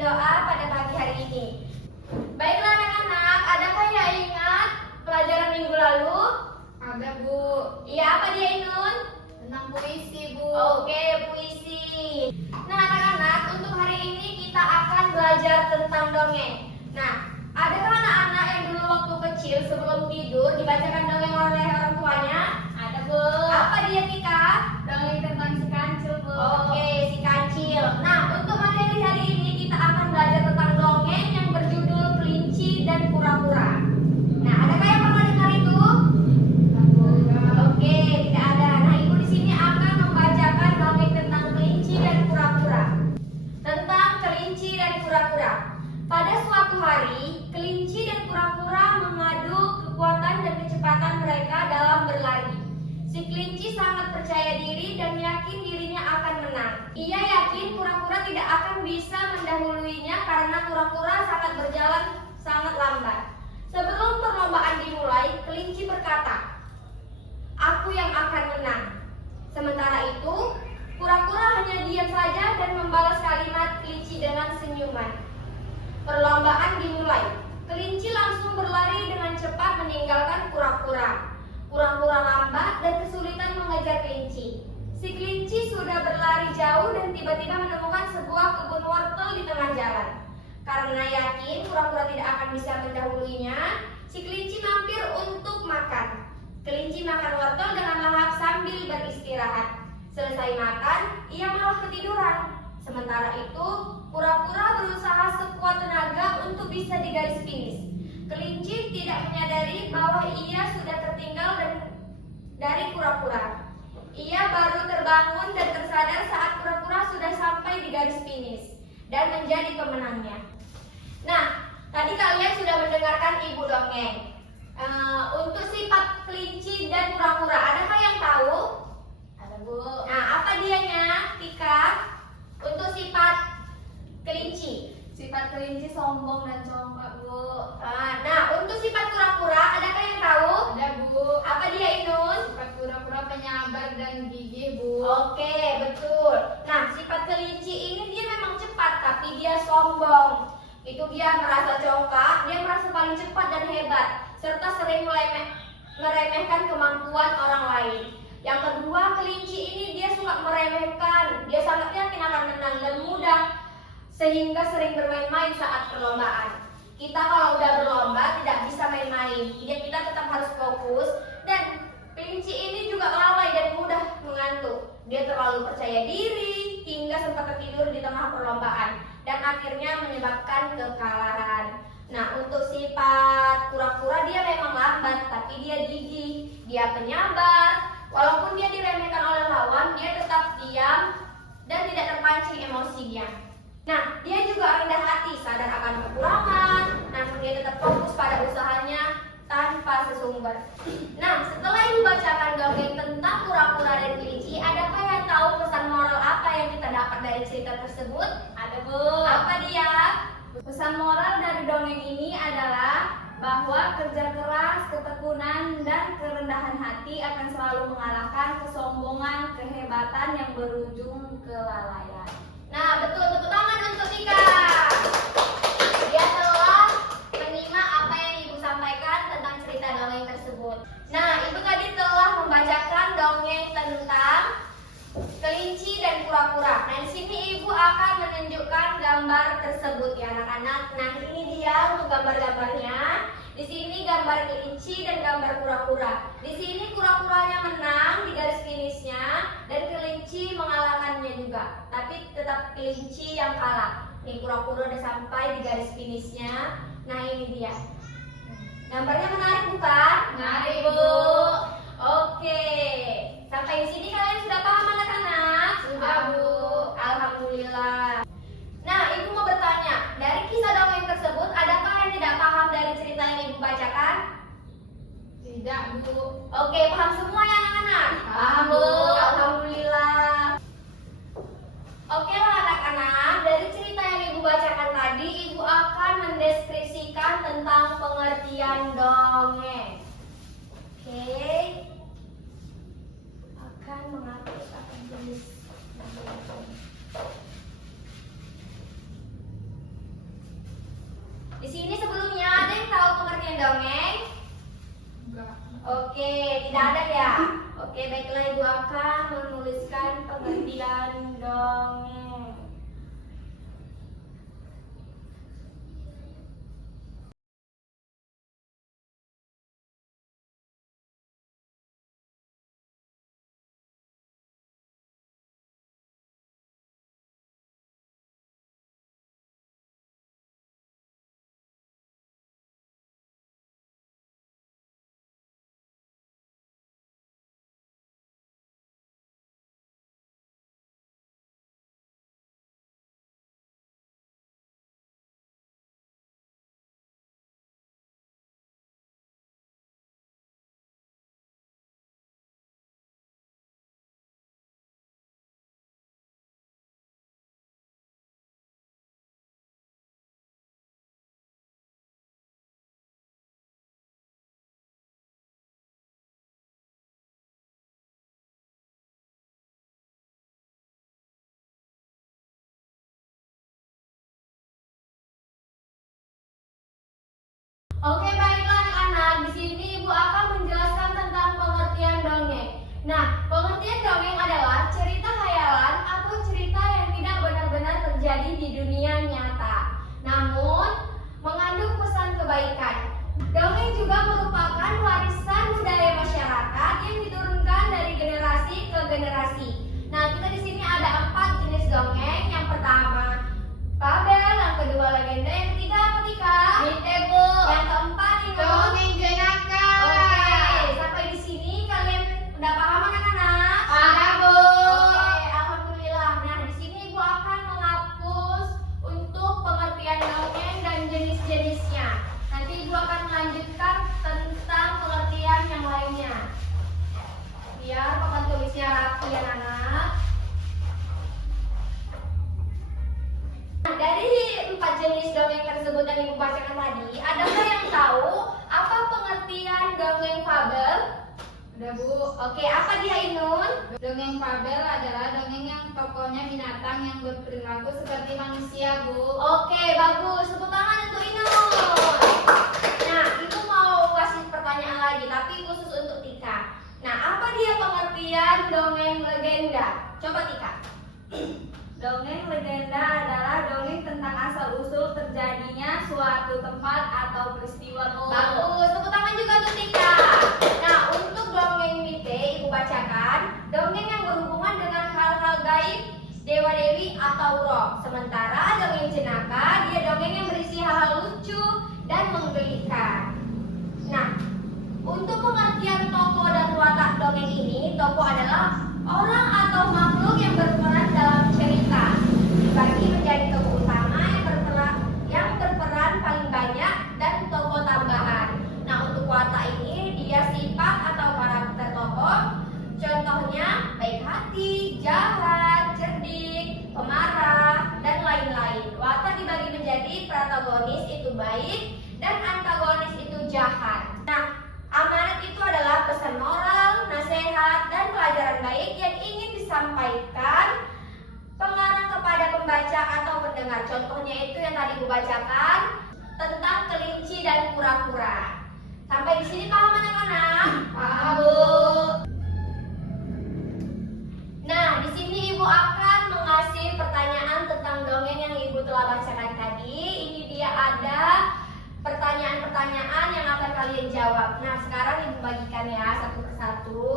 doa pada pagi hari ini. Baiklah anak-anak, adakah yang ingat pelajaran minggu lalu? Ada, Bu. Iya, apa dia Inun? Tentang puisi, Bu. Oke, puisi. Nah anak-anak, untuk hari ini kita akan belajar tentang dongeng. Nah, adakah anak-anak yang dulu waktu kecil sebelum tidur dibacakan dongeng oleh orang tuanya? Ada, Bu. Apa dia Tika? Dongeng tentang si kancil, Bu. Oke, si kancil. Nah, untuk materi hari ini kita akan belajar tentang dongeng yang berjudul Kelinci dan Kura-kura. Nah, adakah yang pernah dengar itu? Oke, tidak ada. Nah, Ibu di sini akan membacakan dongeng tentang kelinci dan kura-kura. Tentang kelinci dan kura-kura. Pada suatu hari, kelinci dan kura-kura mengadu kekuatan dan kecepatan mereka dalam berlari. Si kelinci sangat percaya diri dan yakin dirinya akan menang. Ia yakin kura-kura tidak akan bisa mendahuluinya karena kura-kura sangat berjalan sangat lambat. Sebelum perlombaan dimulai, kelinci berkata, "Aku yang akan menang." Sementara itu, kura-kura hanya diam saja dan membalas kalimat kelinci dengan senyuman. Perlombaan dimulai. Kelinci langsung berlari dengan cepat meninggalkan kura-kura. Kura-kura lambat dan kesulitan mengejar kelinci. Si kelinci sudah berlari jauh dan tiba-tiba menemukan sebuah kebun wortel di tengah jalan. Karena yakin kura-kura tidak akan bisa mendahuluinya, si kelinci mampir untuk makan. Kelinci makan wortel dengan lahap sambil beristirahat. Selesai makan, ia malah ketiduran. Sementara itu, kura-kura berusaha sekuat tenaga untuk bisa di garis finish. Kelinci tidak menyadari bahwa ia sudah tertinggal dari kura-kura. Ia baru terbangun dan tersadar saat kura-kura sudah sampai di garis finish dan menjadi pemenangnya. Nah, tadi kalian sudah mendengarkan Ibu dongeng. Untuk sifat kelinci dan kura-kura, adakah yang tahu? Ada, Bu. Nah, apa dianya, Tika? Untuk sifat kelinci. Sifat kelinci sombong dan congkak, Bu. Nah, untuk sifat kura-kura, adakah yang tahu? Ada, Bu. Apa dia, Inun? Sifat kura-kura penyabar dan gigih, Bu. Oke, betul. Nah, sifat kelinci ini dia memang cepat, tapi dia sombong. Itu dia merasa congkak, dia merasa paling cepat dan hebat, serta sering meremehkan kemampuan orang lain. Yang kedua, kelinci ini dia suka meremehkan. Dia sangat yakin akan menang dan mudah, sehingga sering bermain-main saat perlombaan. Kita kalau udah berlomba tidak bisa main-main. Kita tetap harus fokus. Dan kelinci ini juga lalai dan mudah mengantuk. Dia terlalu percaya diri hingga sempat tertidur di tengah perlombaan dan akhirnya menyebabkan kekalahan. Nah, untuk sifat kura-kura dia memang lambat, tapi dia gigih, dia penyabar. Walaupun dia diremehkan oleh lawan, dia tetap diam dan tidak terpancing emosinya. Nah, dia juga rendah hati, sadar akan kekurangan, namun dia tetap fokus pada usahanya tanpa sesumber. Nah, setelah Ibu bacakan dongeng tentang kura-kura dan kelinci, adakah yang tahu pesan moral apa yang kita dapat dari cerita tersebut? Ada, Bu. Apa dia? Pesan moral dari dongeng ini adalah bahwa kerja keras, ketekunan, dan kerendahan hati akan selalu mengalahkan kesombongan, kehebatan yang berujung kelalaian. Nah, betul, tepuk tangan untuk Tika. Dia telah menyimak apa yang Ibu sampaikan tentang cerita dongeng tersebut. Nah, Ibu tadi telah membacakan dongeng tentang kelinci dan kura-kura. Nah, di sini Ibu akan menunjukkan gambar tersebut ya anak-anak. Nah, ini dia untuk gambar-gambarnya. Di sini gambar kelinci dan gambar kura-kura. Di sini kura-kuranya menang di garis finishnya dan kelinci mengalahkannya juga. Tapi tetap kelinci yang kalah. Nih kura-kura udah sampai di garis finishnya. Nah, ini dia. Gambarnya menarik bukan? Menarik, Bu. Oke. Sampai di sini kalian sudah paham anak-anak? Sudah, Bu. Alhamdulillah. Nah, Ibu mau bertanya, dari kisah dongeng tersebut, adakah yang tidak paham dari cerita yang Ibu bacakan? Tidak, Bu. Oke, paham semua ya anak-anak? Paham, Bu. Alhamdulillah. Oke lah anak-anak, dari cerita yang Ibu bacakan tadi, Ibu akan mendeskripsikan tentang pengertian dongeng. Oke. Akan mengartikan jenis. Oke, baiklah anak-anak. Di sini Ibu akan menjelaskan tentang pengertian dongeng. Nah, pengertian dongeng adalah cerita khayalan atau cerita yang tidak benar-benar terjadi di dunia nyata, namun mengandung pesan kebaikan. Dongeng juga merupakan warisan budaya masyarakat yang diturunkan dari generasi ke generasi. Nah, kita di sini ada 4 jenis dongeng. Yang pertama, fabel. Yang kedua, legenda. Yang ketiga, apa Tika? Mite, Bu. Yang keempat, ini Dongeng jenaka. Oke, sampai di sini kalian udah paham anak-anak? Paham, Bu. Oke, alhamdulillah. Nah, di sini Ibu akan menghapus untuk pengertian dongeng dan jenis-jenisnya. Nanti Ibu akan melanjutkan tentang pengertian yang lainnya. Biar papan tulisnya rapi ya, anak. Nah, dari 4 jenis dongeng tersebut yang Ibu bacakan tadi, adakah yang tahu apa pengertian dongeng fabel? Udah, Bu. Oke, apa dia, Inun? Dongeng fabel adalah dongeng yang tokohnya binatang yang berperilaku seperti manusia, Bu. Oke, bagus. Tepuk tangan untuk Inun. Nah, Ibu mau kasih pertanyaan lagi, tapi khusus untuk Tika. Nah, apa dia pengertian dongeng legenda? Coba Tika. Dongeng legenda adalah dongeng tentang asal-usul terjadinya suatu tempat atau peristiwa, Bu. Bagus. Tepuk tangan juga untuk Tika. Nah, untuk dongeng mite, Ibu bacakan dongeng yang berhubungan dengan hal-hal gaib, dewa-dewi atau roh. Sementara dongeng jenaka, dia dongeng yang berisi hal-hal lucu dan menggelikan. Nah, untuk pengertian tokoh dan watak dongeng ini, tokoh adalah orang atau makhluk yang berperan dalam cerita, dibagi menjadi tokoh utama yang berperan paling banyak dan tokoh tambahan. Nah, untuk watak ini dia sifat atau karakter tokoh. Contohnya baik hati, jahat, cerdik, pemarah, dan lain-lain. Watak dibagi menjadi protagonis itu baik dan antagonis itu jahat. Nah, amanat itu adalah pesan moral, nasihat, dan pelajaran baik yang ingin disampaikan pengarang kepada pembaca atau pendengar. Contohnya itu yang tadi Ibu bacakan tentang kelinci dan kura-kura. Sampai di sini paham anak-anak? Paham, Bu. Nah, di sini Ibu akan mengasih pertanyaan tentang dongeng yang Ibu telah bacakan tadi. Ini dia ada pertanyaan-pertanyaan yang akan kalian jawab. Nah, sekarang Ibu bagikan ya satu persatu.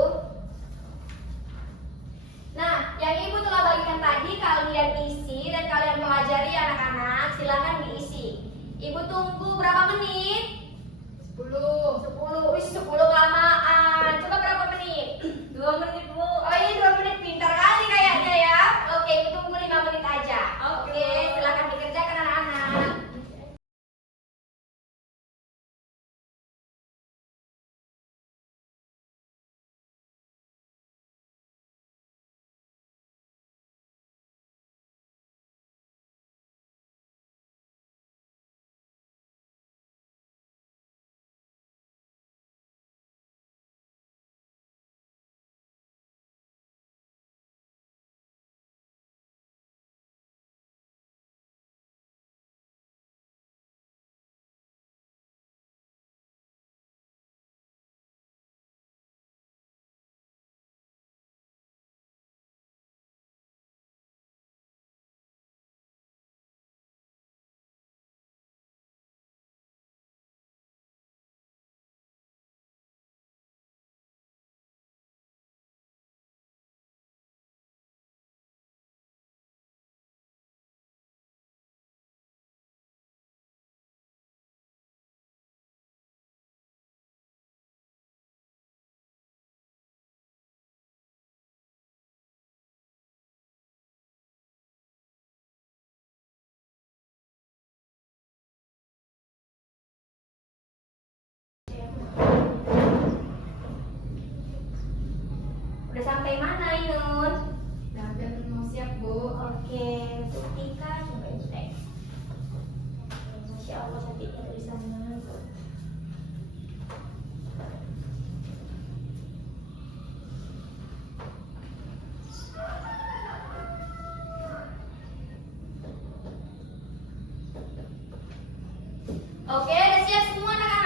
Nah, yang Ibu telah bagikan tadi kalian isi dan kalian pelajari anak-anak. Silakan diisi. Ibu tunggu berapa menit? 10. Wih, 10 kelamaan. Coba berapa menit? 2 menit, Bu. Oh iya, 2 menit. Pintar kali kayaknya ya. Oke, Ibu tunggu 5 menit aja. Oke, silakan dikerjakan anak-anak. Udah sampai mana, Inun? Udah hampir mau siap, Bu. Oke, untuk Tika coba cek. Masya Allah, cantiknya tulisannya. Oke, udah siap semua anak-anak?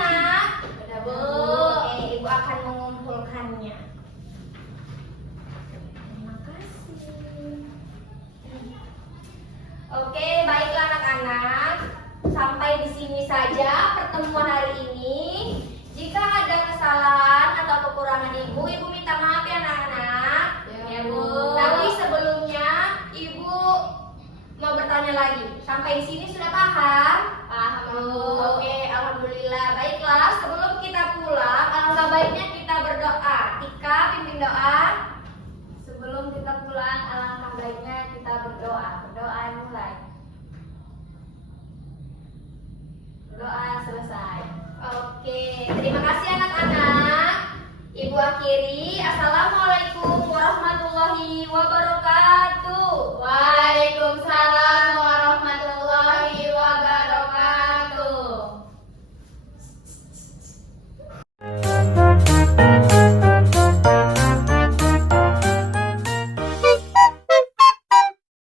Oke, baiklah anak-anak. Sampai di sini saja pertemuan hari ini. Jika ada kesalahan atau kekurangan ibu minta maaf ya anak-anak. Ya, Bu. Tapi sebelumnya ibu mau bertanya lagi. Sampai di sini sudah paham? Paham, Bu. Oke, alhamdulillah. Baiklah, sebelum kita pulang, alangkah baiknya kita berdoa. Tika, pimpin doa. Sebelum kita pulang, alangkah baiknya kita berdoa. Berdoa mulai. Doa selesai. Oke, terima kasih anak-anak. Ibu akhiri. Assalamualaikum warahmatullahi wabarakatuh. Waalaikumsalam.